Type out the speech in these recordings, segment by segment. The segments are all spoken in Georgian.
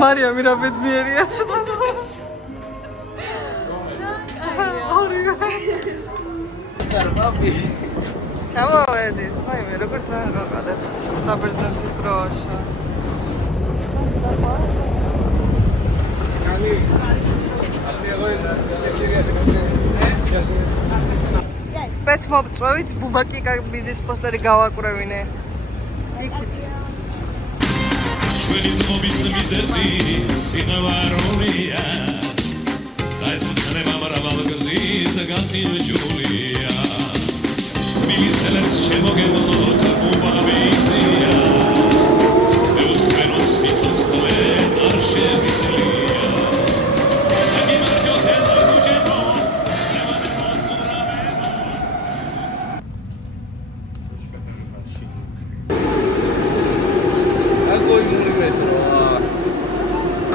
მარიამი რა ბედნიერია ცოტა. ჩამოვედით, მაიმე როგორ წააღალებს საბერძნეთის დროშა. სპეცმომწვევით ბუბაკიკა ბიზის პოსტერი გავაკვრევინე. იქით. ჩვენი ძმობის მიზეზი სიღავარულია. ეს მოთხრება მრავალგზის გასინჯულია. მის ხელებს შემოგევლოთ უბავიწია. ეუთქვენო სიცოცხლე არ შემიძლია.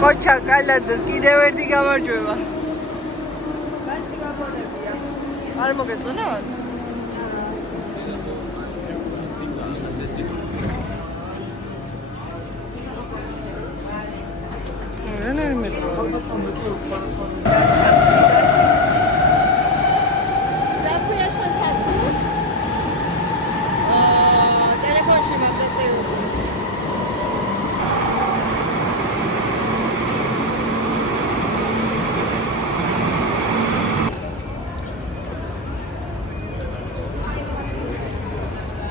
Kocha Kaladzes კიდევ ერთი გამარჯვება. ბაცი ვაბონებია. არ მოგეწონათ? რანერი მეტრო. რა ქვია ჩვენ სადგურს? ტელეფონში მომწეულს.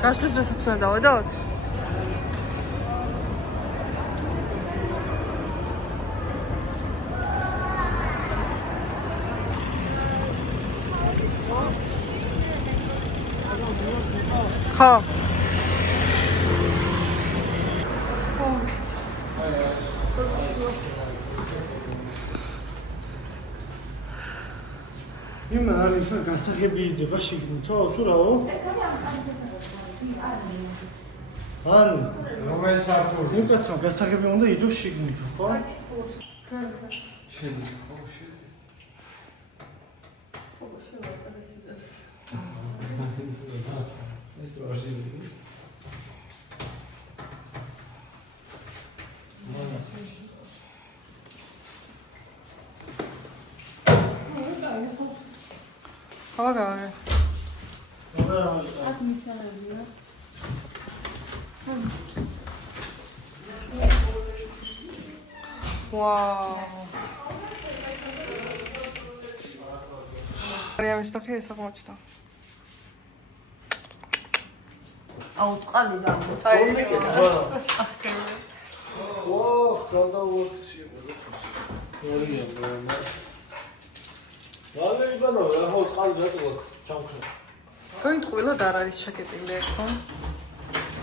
გასვლის რასაც უნდა დავადოთ? ხო. იმან არის რა გასაღები იდება შიგნითო თუ რაო? ანუ რომელი საფუძველი? იმ კაცმა გასაღები უნდა იდოს შიგნითო, ხო? შედი, ხო, შედი. ეს რა შეიძლება? ხო გავაგე. აქ მისაღებია. ვაუ. მარიამის სახე ეს აღმოჩნდა. აუ წყალი გამოს. ოჰ, გადავაქცია. ორია ბრმა. ვალე იბანო, რა ხო წყალი რატო ჩამქრა? თქვენ ყველად არ არის ჩაკეტილი ხო?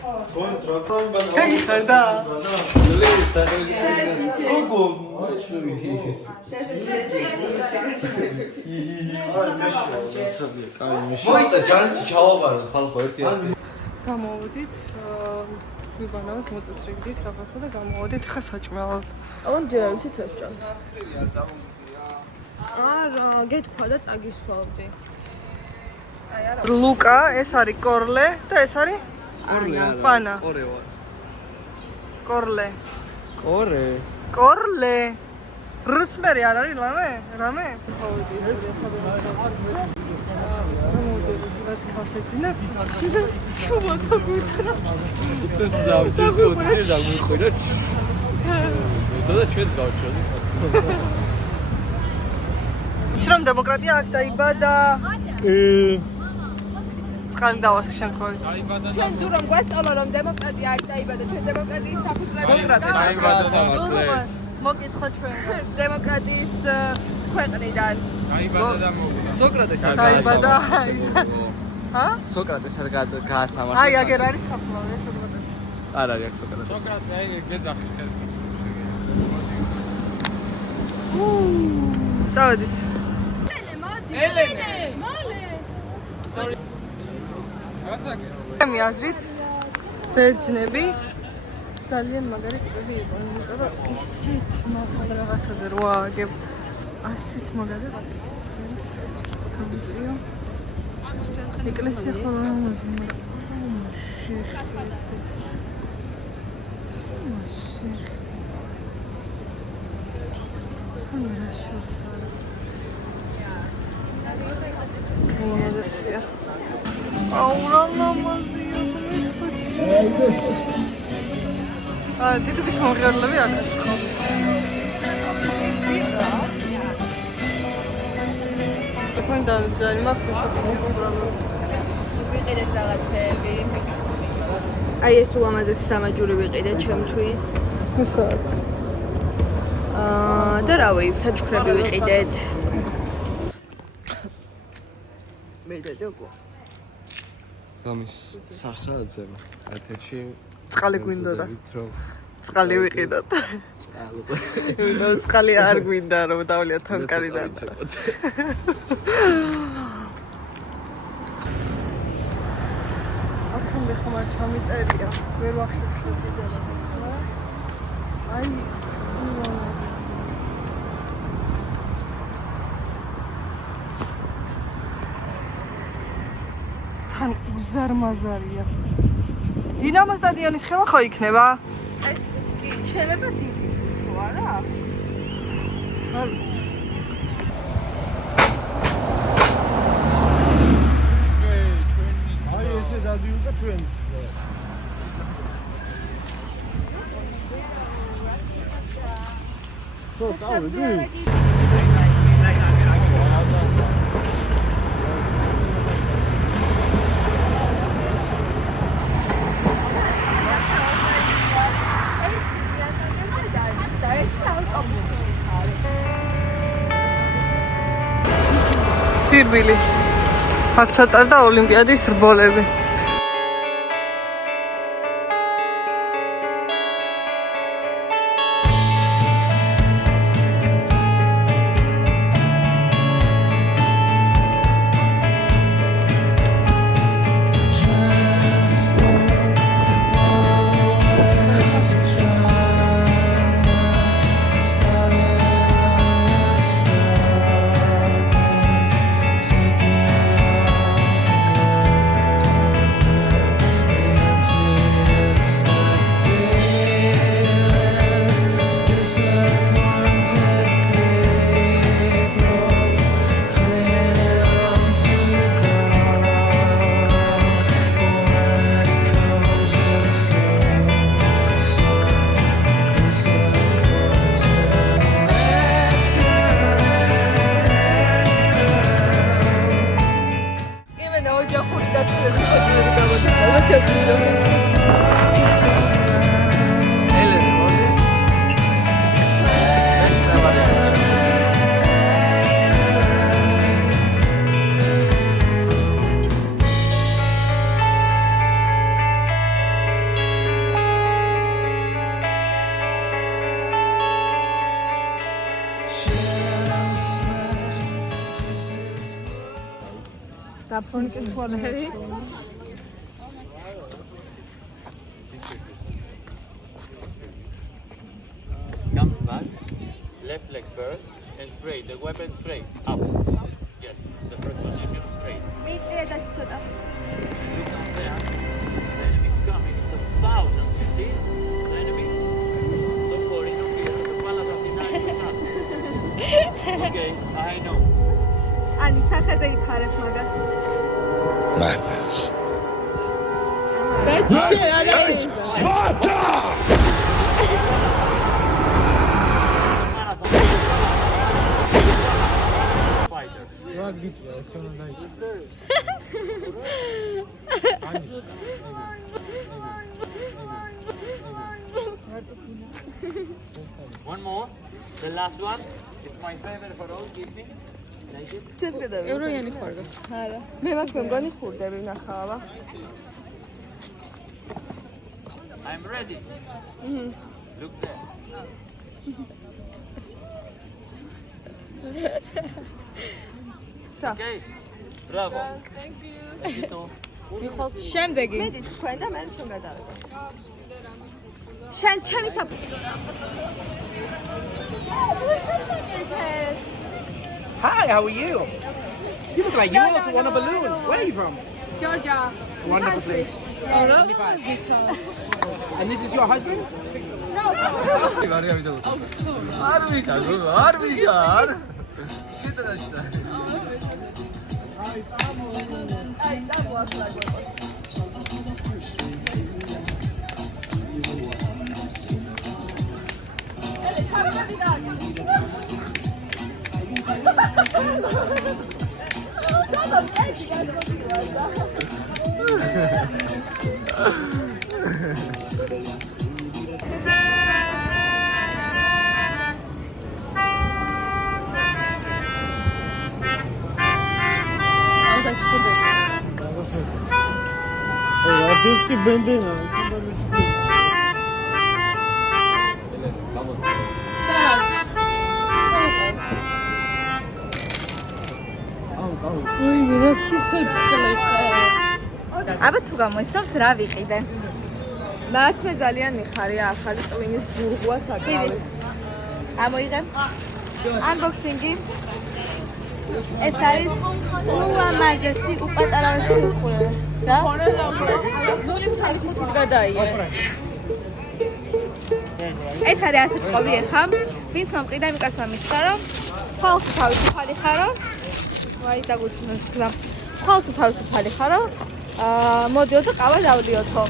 კონტრაკტი ბანა. გიხარდა? გოგო, მაჩვი ის. მოიტა ჯანიცი ჩავაბარო ხალხო ერთიანი. გამოვიდით, ვიბანავთ მოწესრიგდით რაღაცა და გამოვიდით ხა საჭმელად. აუნ ჯერაიცით ეს ჭამ. სასკრილი არ წამოვიდა. არა, გეთქვა და წაგისვავდი. აი არა. ლუკა, ეს არის კორლე და ეს არის პანა. კორე ვარ. კორლე. კორე. კორლე. რუსმერი არ არის რამე? რამე? რაც ხასეცინა ფიჩი და ჩუბა გუხრა. ეს ზავჯი თუთი დაგვიყვირა. და ჩვენს გავჩვენე. შრომ დემოკრატია აქ დაიბადა. წყალი დავასხი შემთხვევით. ჩვენ თუ რომ გვასწავლა რომ დემოკრატია აქ დაიბადა, ჩვენ დემოკრატიის საფუძვლები სოკრატეს დაიბადა სამართლეს. მოკითხა ჩვენ. დემოკრატიის ქვეყნიდან. დაიბადა და მოვიდა. სოკრატეს დაიბადა. ჰა? სოკრატეს არ გაასამართლეს. აი, აგერ არის საფლავე სოკრატეს. არ არის აქ სოკრატეს. სოკრატე აი გეძახის ხელს. წავედით. ელენე, მალე. Sorry. მე აზრით ბერძნები ძალიან მაგარი ტიპები იყო, იმიტომ რომ ისეთ მაგარ რაღაცაზე რო ააგებ, ასეთ მაგარი რაღაცა. ეკლესია ხოლმე ამაზე მონაზესია. აურა ლამაზია. დიდების მომღერლები აქაც ხავს. თქვენ დავიძარი მაქვს შეკეთების უბრალოდ. ვიყიდეთ რაღაცები. აი ეს ულამაზესი სამაჯური ვიყიდეთ ჩემთვის. მისად. და რავი, საჩუქრები ვიყიდეთ. მე და დოგო. გამის სასრაძემა. ეთერში წყალი გვინდა და წყალი ვიყიდოთ. იმიტომ წყალი არ გვინდა რომ დავლიათ თონკარიდან. აქამდე ხომ არ ჩამიწერია. ვერ ვახშობ და. აი თან უზარმაზარია. დინამო სტადიონის ხელა ხო იქნება? ეს კი შეიძლება ის ხო არა? არ ვიცი. აი ესე დადიოდა ჩვენ. ხო, დავედი. სირბილი. აქ ჩატარდა ოლიმპიადის რბოლები. Comes back, left leg first, and straight, the weapon straight, up. Yes, the first position straight. Look up there, the enemy's coming, it's 1,000, you see? The enemy, don't worry, don't fear, the palabra final is not. Okay, I know. Ani, sakhaze iphareb magas. Madness. This is Sparta! Fighter. One more, the last one. It's my favorite for all, give me. Like it. ევროიანი ხარგა. არა. მე მაქვს მეგონი ხურდები ნახავა. I'm ready. Look there. Okay. Bravo. Thank you. შემდეგი. მე თქვენ და მე შენ გადავედა. შენ ჩემი Hi, how are you? You look like you also want a balloon. Where are you from? Georgia. Wonderful place. And this is your husband? No. Радиоски бендена. აბა თუ გამოისავთ რა ვიყიდე? რაც მე ძალიან მიხარია ახალი ტვინის ბურღვა საკრავი. ამოიღე. Unboxing-ი. ეს არის ულამაზესი უპატარავესი უყურე. და? ნული მთელი ხუთით გადაიე. ეს არის ასეთ ყობი ახლა. ვინც მომყიდა იმკაცმა მითხრა რომ ხალხი თავისუფალი ხარო. ვაი დაგუჩნდეს გზა. ხალხი თავისუფალი ხარო. მოდიო და ყავა დავდიოთო.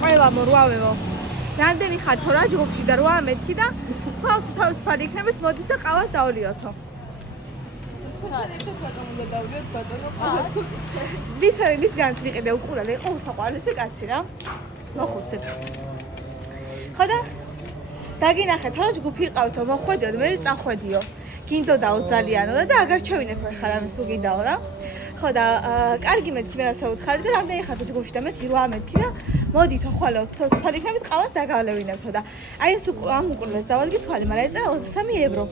ყველა მორვავეო. რამდენი ხათო რა ჯგუფში და 8 და ხალხი თავისუფალი იქნებით მოდის და ყავა დავდიოთო. ვის არის ვის განცდიყიდე უყურე იყო უსაყვარლესი კაცი რა. მოხუცებ. ხო და დაგინახეთ რა ჯგუფი იყავთო მოხვედიოდ მე წახვედიო. გინდოდაო ძალიანო და აგარ ჩავინებ ხარ ამის თუ გინდაო რა. ხო და კარგი მეთქი მე ასე უთხარი და რამდენი ხარ ჯგუფში და მე 8 და მოდითო ხვალო თავისუფალი იქნებით ყავას დაგავლევინებთო და აი ეს ამ უკურლეს დავადგი თვალი მაგრამ ეწა 23 ევრო.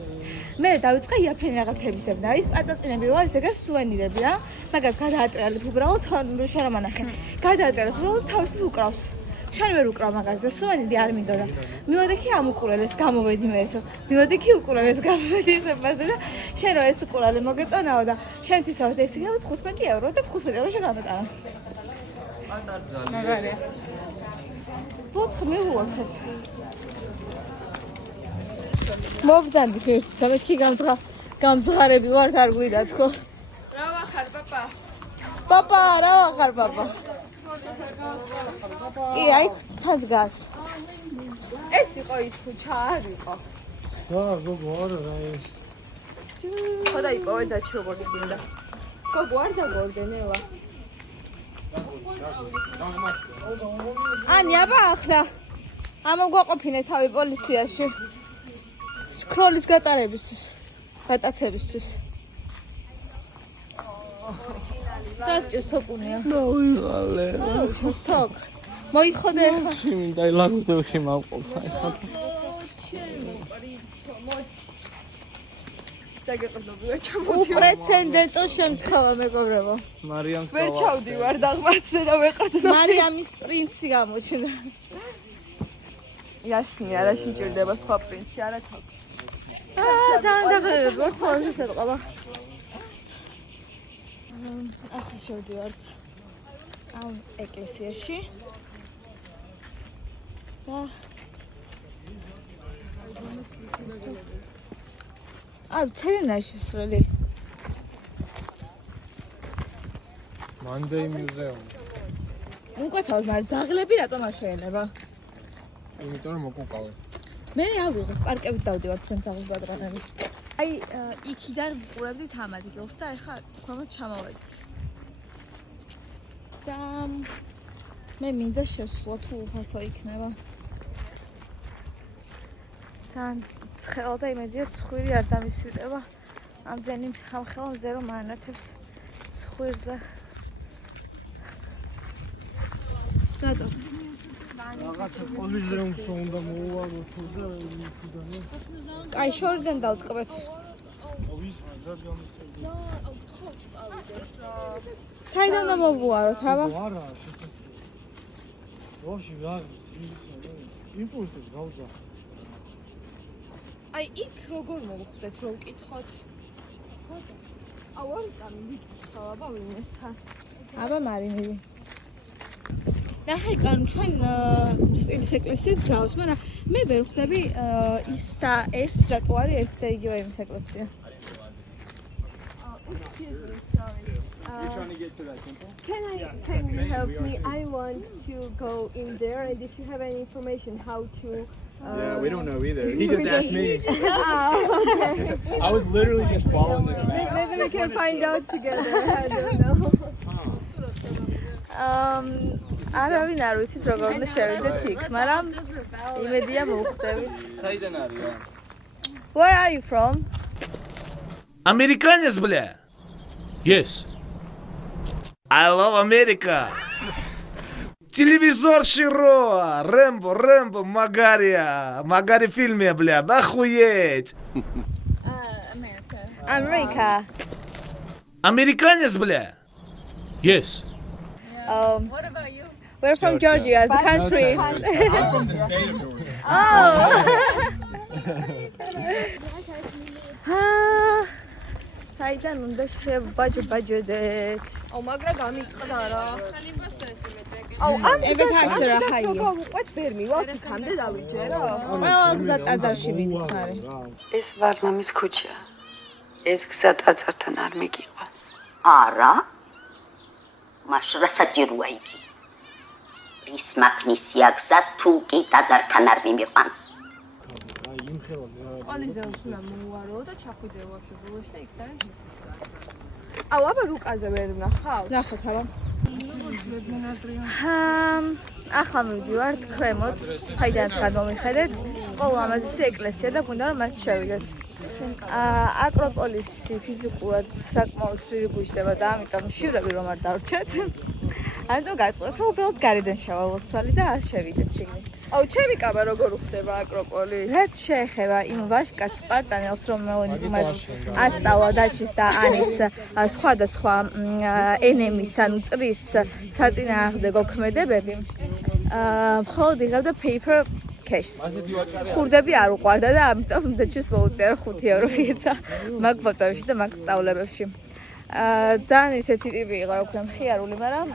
მე დავიწყე იაფიანი რაღაცებისებდა. ის პაწაწინები რო არის ეგარ სუვენირები რა. მაგას გადაატრიალებ უბრალოდ შენ რომ ანახე. გადაატრიალებ უბრალოდ თავის უკრავს. შენ ვერ უკრავ მაგას და სუვენირი არ მინდოდა. მივოდექი ამ უკურელეს გამოვედი მე ესო. მივოდექი უკურელეს გამოვედი ესებაზე და შენ რო ეს უკურელე მოგეწონაო და შენთვისაც ეს იქნება 15 ევრო და 15 ევრო შეგამეტანა. მაგარია. ვოთხ მე ვუოცეთ. მოგძანდი ერთი და მეთქი გამძღარები ვართ არ გვიდა თქო. რა ვახარ პაპა? პაპა რა ვახარ პაპა? კი აი თან დგას. ეს იყო ის ქუჩა არ იყო. გოგო არა რა ეს. ხო და იპოვე და ჩოგოდი გინდა. გოგო არ დაგორდენელა. ანი აბა ახლა ამოგვაყოფინე თავი პოლიციაში. სკროლის გატარებისთვის, გატაცებისთვის. საჭირს თოკუნია. ნოივალე. თოკ. მოიხოდე ხა. მინდა ლაგოდოში მავყოფა ახლა. დაგეყნობია ჩამოდი. უპრეცედენტო შემთხვევა მეგობრებო. მარიამს ვერ ჩავდივარ დაღმართზე და ვეყრდნო. მარიამის პრინცი გამოჩნდა. იასმი არა შეჭირდება სხვა პრინცი არა თოკ. ძალიან გაგებია, თორე ახლა შევდივართ ამ ეკლესიაში და არ ცერენა შესვლელი მანდეი მუზეუმი უკაცრავად მაგრამ ძაღლები რატომ არ შეიძლება იმიტომ რომ მოკუკავე მე ავიღე პარკებით დავდივარ ჩვენ ძაღლ ბადრანები აი იქიდან ვყურებდით ამ ადგილს და ეხლა თქვენს ჩამოვედით და მე მინდა შესვლა თუ უფასო იქნება ძალიან ცხელა და იმედია ცხვირი არ დამისვირდება ამდენი ხალხელა მზე რომ ანათებს ცხვირზე გადო რაღაცა კოლიზეუმს უნდა მოუვარო თუ და იქიდან კაი შორიდან დავტკბეთ საიდან მოვუაროთ აბა არა როში რა იმპულსი გავზა აი იქ როგორ მოვხვდეთ რომ ვკითხოთ აუ ამ მიკითხავ აბა ვინესთან აბა მარინელი ნახე კან ჩვენ სტილის ეკლესიებს გავს მაგრამ მე ვერ ხვდები ის და ეს რატო არის ერთ და იგივე იმის ეკლესია. Can you help me? I want to go in there, and if you have any information how to. Yeah, we don't know either. He just asked me. Okay. I was literally just following this map. Maybe we can find out together. I don't know. არავინ არ ვიცით როგორ უნდა შევიდეთ იქ, მაგრამ იმედია მოვხვდებით. საიდან არის? Where are you from? Американец, бля? Yes. I love America. Телевизор Широ, Рэмбо, Магари фильме, бля, да охуеть. America. Американец, бля? Yes. What about you? We're from Georgia, the country. I'm from the state of Georgia. საიდან უნდა შევბაჯბაჯდეთ? Oh, მაგრა გამიწყდა რა. აუ, ამ გზაზე რა ხაია? ვუყვეთ ვერ მივავთ იქამდე დავიჯერო. ყველა გზა ტაძარში მიდის მარე. ეს ვარნამის ქუჩა. ეს გზა ტაძართან არ მიგიყვანს. არა. მაშ რა საჭიროა იგი? ის მაგნისია გზა თუ კი ტაძართან არ მიმიყვანს. ყალიზე უნდა მოვარო და ჩახვიდეო შეგულში და იქ დაენ. აუ, აბა რუკაზე ვერ ნახავ? ნახოთ აბა. ახლა მივდივართ ქვემოთ, საიდანაც გადმომიხედეთ. ყოველ ამაზისი ეკლესია და გვინდა რომ მათ შევიდეთ. აკროპოლისი ფიზიკურად საკმაოდ ძლიერი გუჯდება და ამიტომ შივრები რომ არ დავრჩეთ. ამიტომ გაწყვეტ რომ უბრალოდ გარედან შევალოთ თვალი და არ შევიდეთ შიგნით. აუ, ჩემი კაბა როგორ უხდება აკროპოლი? რაც შეეხება იმ ვაჟკაც სპარტანელს, რომელმაც ასწავლა დაჩის და ანის სხვადასხვა ენემის ანუ წრის საწინააღმდეგო ქმედებები, მხოლოდ იღებდა paper cash. ხურდები არ უყვარდა და ამიტომ დაჩის მოუწია 5 евро მიეცა მაგ ფოტოებში და მაგ სწავლებებში. ძალიან ისეთი ტიპი იყო, რა ქვია, მხიარული, მაგრამ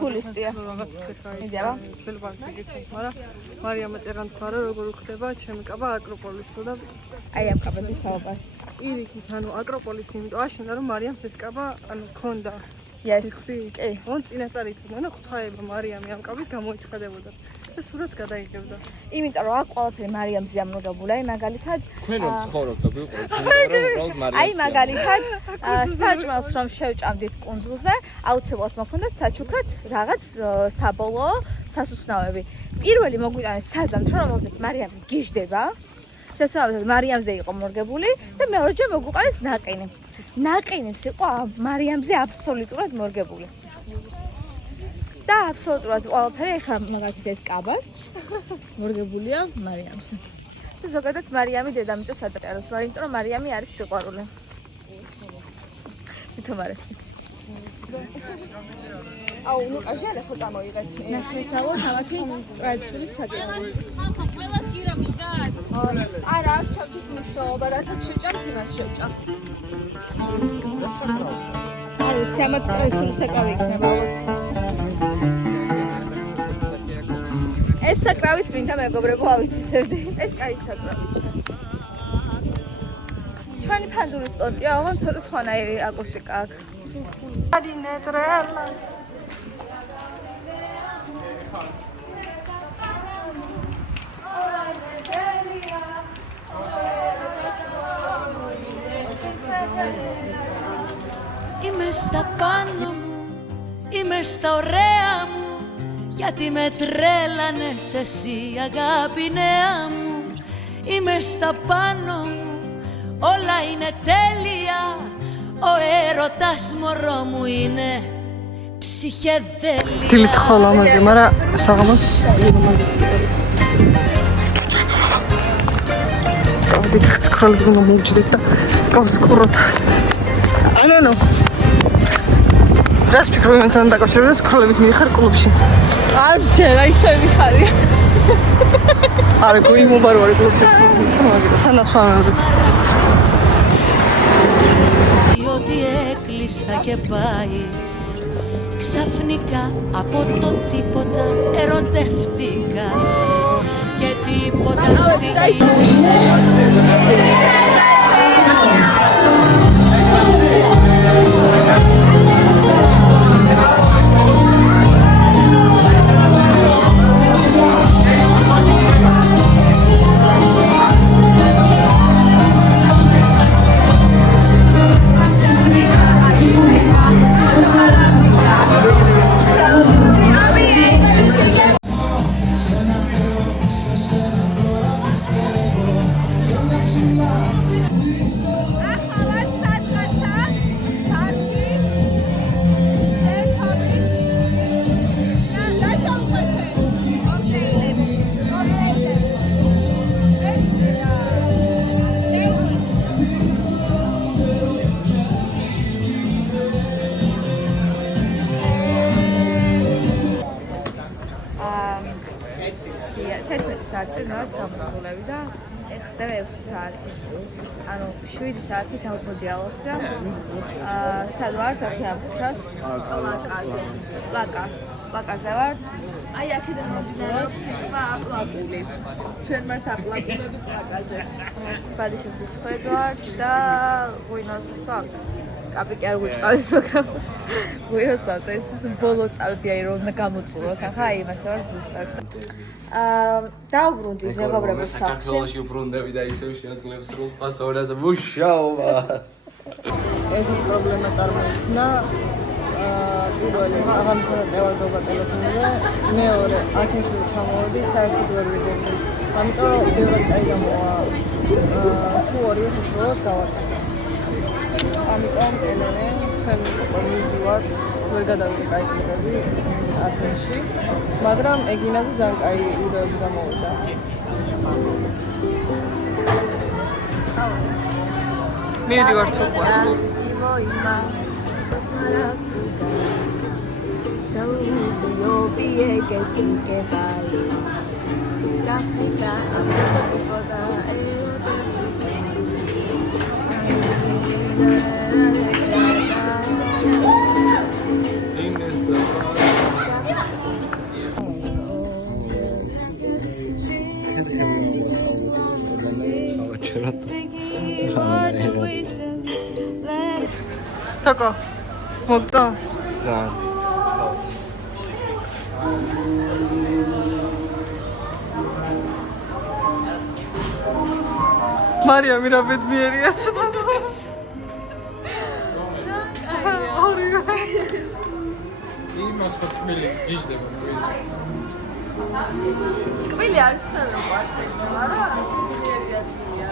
ფულისტია. რაღაც ისეთი მიდია რა? ხელბანკი გიცით, მაგრამ მარიამმა წერან თქვა რომ როგორ უხდება ჩემი კაბა აკროპოლისო და აი ამ კაბაზე საუბარი. ირიქით, ანუ აკროპოლისი, იმიტომ აშენდა რომ მარიამს ეს კაბა ანუ ქონდა. Yes. კი. მონ წინასწარი იწოდა და ღვთაება მარიამი ამ კაბით გამოიცხადებოდა. და სურათს გადაიგებდა. იმიტომ რომ აქ ყველაფერი მარიამზე ამნოგებული, აი მაგალითად თქვენ რომ ცხოვრობთ და ვიყურებთ, უბრალოდ მარიამს. აი მაგალითად საჭმელს რომ შევჭამდით კუნძულზე, აუცილებლად მოხდათ საჩუქრად რაღაც საბოლოო სასუსნაოები. პირველი მოგვიტანეს საზამთრო, რომელზეც მარიამი გიждდება. შესაბამისად მარიამზე იყო მორგებული და მეორეჯერ მოგვიყარეს ნაყინი. ნაყინიც იყო მარიამზე აბსოლუტურად მორგებული. და აბსოლუტურად ყველაფერი ახლა მაგალითად ეს კაბაც მორგებულია მარიამზე. და ზოგადად მარიამი დედამიწას ატყეროს, იმიტომ რომ მარიამი არის სიყვარული. თვითონ არ ესმის. აუ, ნუ ყაჟალა ხო წამოიღეთ. ნახეთავო თავათი ტრადიციული საკითხი. არა, ჩემთვის მნიშვნელობა, რასაც შეჭამთ, იმას შეჭამ. აი, სამად ტრადიციული საკრავი იქნება. ეს საკრავიც მინდა მეგობრებო ავიცისებდი. ეს კაი საკრავი. ჩვენი ფანდურის პონტია, ოღონ ცოტა სხვანაირი აკუსტიკა აქვს. Είμαι στα πάνω μου, είμαι στα ωραία μου, γιατί με τρέλανες εσύ αγάπη νέα μου. Είμαι στα πάνω μου, όλα είναι τέλεια, ο έρωτας μωρό μου είναι ψυχεδέλεια. დილით ხოლ ამაზე, მაგრამ საღამოს წავდით ცხრალებს უნდა მოვჯდეთ და გავს კუროთ. ანუ რას ფიქრობ იმასთან დაკავშირებით ცხრალებით მიხარ კლუბში? არ ჯერა ისე მიხარია. არა, გოიმობარო არის კლუბში. თანახმად. Ότι έκλεισα και πάει. Ξαφνικά από το τίποτα ερωτεύτηκα. Και τίποτα στη γη. საათზე ვარ გამოსულები და ხდება 6 საათი. ანუ 7 საათი დავფოდიალობ და სად ვართ? აქ ამხას პლაკაზე ვართ. აი აქედან მომდინარეობს სიტყვა აპლაკული. ჩვენ ვართ აპლაკულები პლაკაზე. ბადიშობის ხედავთ და ღვინოს ვსვამ. კაპიკი არ გვიწყავს, მაგრამ ღვინოსავთ. ეს ბოლო წავდი აი რომ გამოწურო. ხა იმას ვარ ზუსტად. დაუბრუნდით მეგობრებო სახლში. საქართველოში უბრუნდები და ისევ შეძლებს სრულფას ორად მუშაობას. ეს პრობლემა წარმოიქმნა პირველი აღარ მქონდა ტევადობა ტელეფონზე, მეორე აქეთში ჩამოვედი, საერთოდ ვერ ვიგებდი. ამიტომ პირველად კაი გამოვა თუ ორივე საფრთხოდ გავაკეთე. ამიტომ ელენე ჩვენ მივდივართ, ვერ გადავიდი კაი კლიპები ათენში, მაგრამ ეგინაზე ძალიან კაი ვიდეოები გამოვიდა. მივდივართ უკვე. თოკო მოგწონს? ძალიან. მარიამი რა ბედნიერია ცოტა. იმას ხო თმილი გიждდება მოიზა. კვილი არ ცხელ რომ არც ეჭვმა რა ბედნიერია ძია.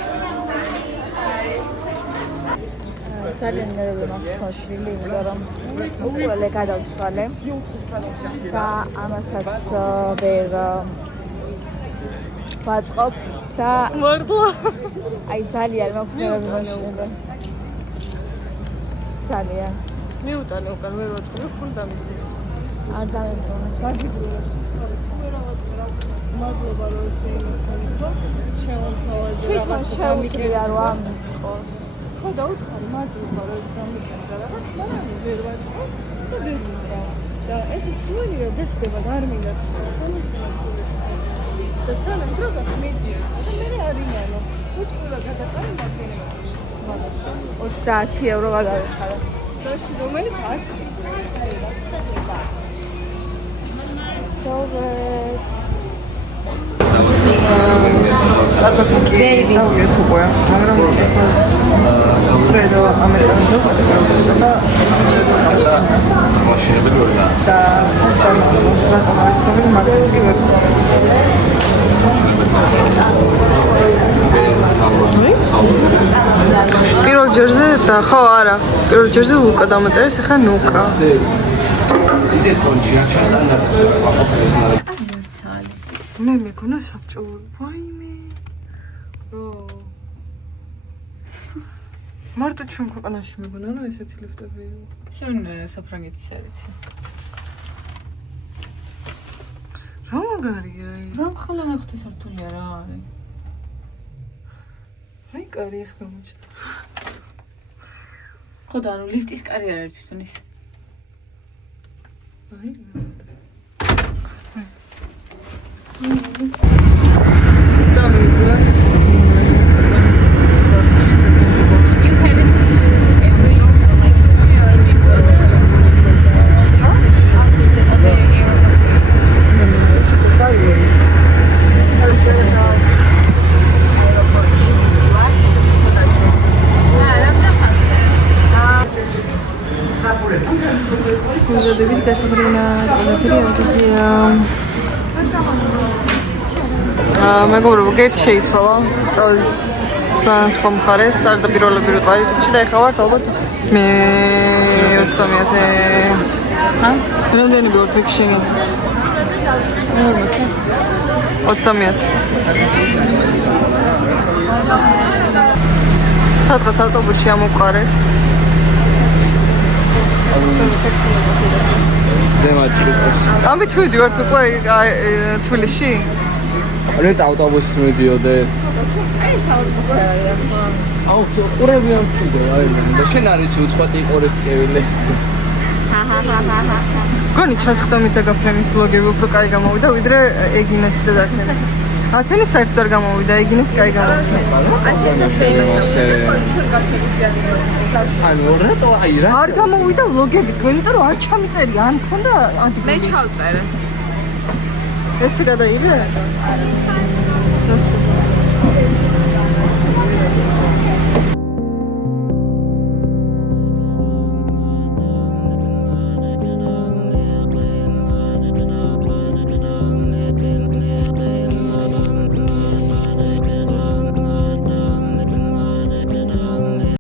ძალიან ნერვები მაქვს ხოშილი, იმიტომ რომ უყურელე გადავცვალე და ამასაც ვერ ვაწყობ და მართლა აი ძალიან მაქვს ნერვები ხოშილი. ძალიან. მიუტანე უკან ვერ ვაწყობ ხუნდა არ დამებრუნე. გაგიბრუნებს. მადლობა რომ ესე იმას განიხო. შევამთავაზე თვითონ შეუძლია რომ ამიწყოს. ხო დაუთხარი მადლობა რომ ეს დამიკენდა რაღაც, მაგრამ ვერ ვაწყობ და ვერ ვუტრა. და ეს სუვენირი დეცდება და არ მინდა. და სანამ დრო გამედია. და მე არ იმანო. უწყურა გადაყარე მაგდენე. 30 евро გადავიხარე. დაში რომელიც 10. So good. Baby. მაგრამ ფრედო ამერიკანო და მაშინები გორდა. და სტრატომარისები მაგისტრი ვერ პირველ ჯერზე და ხო არა პირველ ჯერზე ლუკა დამაწერეს ახლა ნუკა ისე კონჩია ჩასანდა მე მეკონა საბჭოური ვაიმე რო მარტო ჩვენ ქვეყანაში მეგონა რომ ესეთი ლიფტები შენ საფრანგეთის არიცი რა მაგარია რა ხოლმე მეხუთე სართულია რა აი კარი ახ გამოჩნდა ხო და ანუ ლიფტის კარი არ არის თვითონ ის აი გულდებით გასაბრინა ყველაფერი ამბიცია. მეგობრებო, გეტ შეიცვალა. წელს ძალიან სხვა მხარეს, არ და პირველები ვიყავ YouTube-ში და ეხლა ვართ ალბათ მე 30. რამდენი ვარ თქშინი? 30. სადღაც ავტობუსში ამოყარეს. ზემოთ ტრიპოს. ამით ვიდივართ უკვე თბილისში. რეთ ავტობუსით მიდიოდე. აი საავტობუსი ახლა. აუ, ყურები არ მშვიდე, აი და შენ არ იცი უცხოეთი იყორეს ტკივილი. გონი ჩასხდომის და გაფრენის ლოგები უფრო კაი გამოვიდა ვიდრე ეგინეს და დათენის. ათენის საერთოდ არ გამოვიდა, ეგინეს კაი გამოვიდა. ანუ რატო აი რა? არ გამოვიდა ლოგები თქვენ, იმიტომ რომ არ ჩამიწერია, ან მქონდა მე ჩავწერე. ეს გადაიღე? არა.